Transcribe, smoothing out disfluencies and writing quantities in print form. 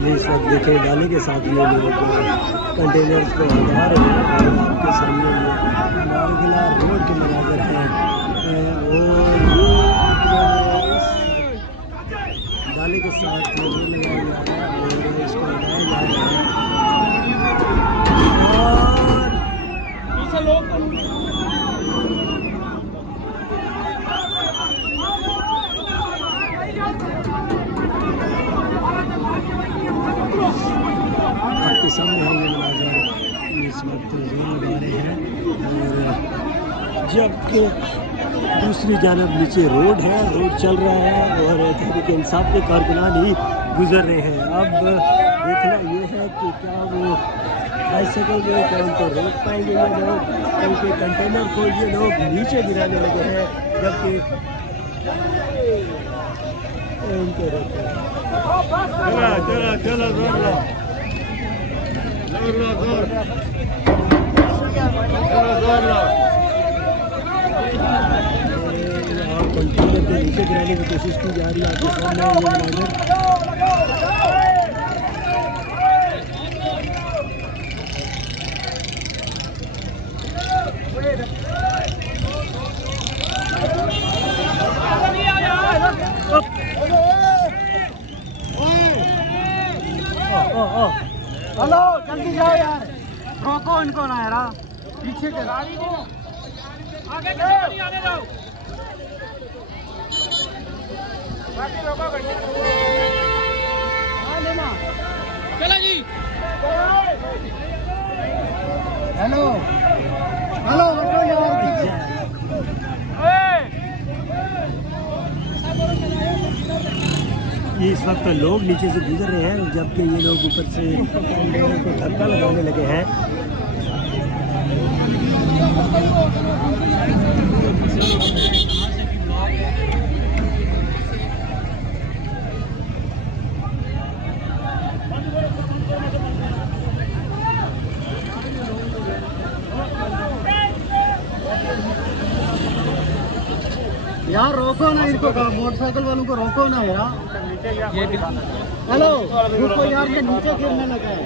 ये इस वक्त देखें डाले के साथ ये लोग कंटेनर्स को हटा रहे हैं और आपके सामने ये नारगला रोड के मनाज़र हैं और ये इस डाले के साथ ये भी लगाया जा रहा है और इसको हटाया जा रहा है और लोग आपके सामने है ये मनाज़र इस वक्त जोर लगा रहे हैं और जबकि दूसरी जानब नीचे रोड है, रोड चल रहा है और तहरीक इंसाफ के कारकुनान ही गुजर रहे हैं। अब देखना ये है कि क्या वो बाइसाइकिल क्या उनको रोक पाएंगे ये लोग, क्योंकि कंटेनर को ये लोग नीचे गिराने लगे हैं जबकि उनको रोकते हैं। कंटेनर को नीचे गिराने की कोशिश की जा रही है। आपके सामने ये मनाज़र हेलो जल्दी जाओ यार, रोको इनको ना यार, पीछे के गाड़ी को आगे आने जाओ, गाड़ी रोको चला जी। हेलो हेलो रुको यार, ये इस वक्त लोग नीचे से गुजर रहे हैं जबकि ये लोग ऊपर से को धक्का लगाने लगे हैं। यार रोको ना इनको, मोटरसाइकिल वालों को रोको ना यार। हेलो रुको यार, ये नीचे गिरने लगा है।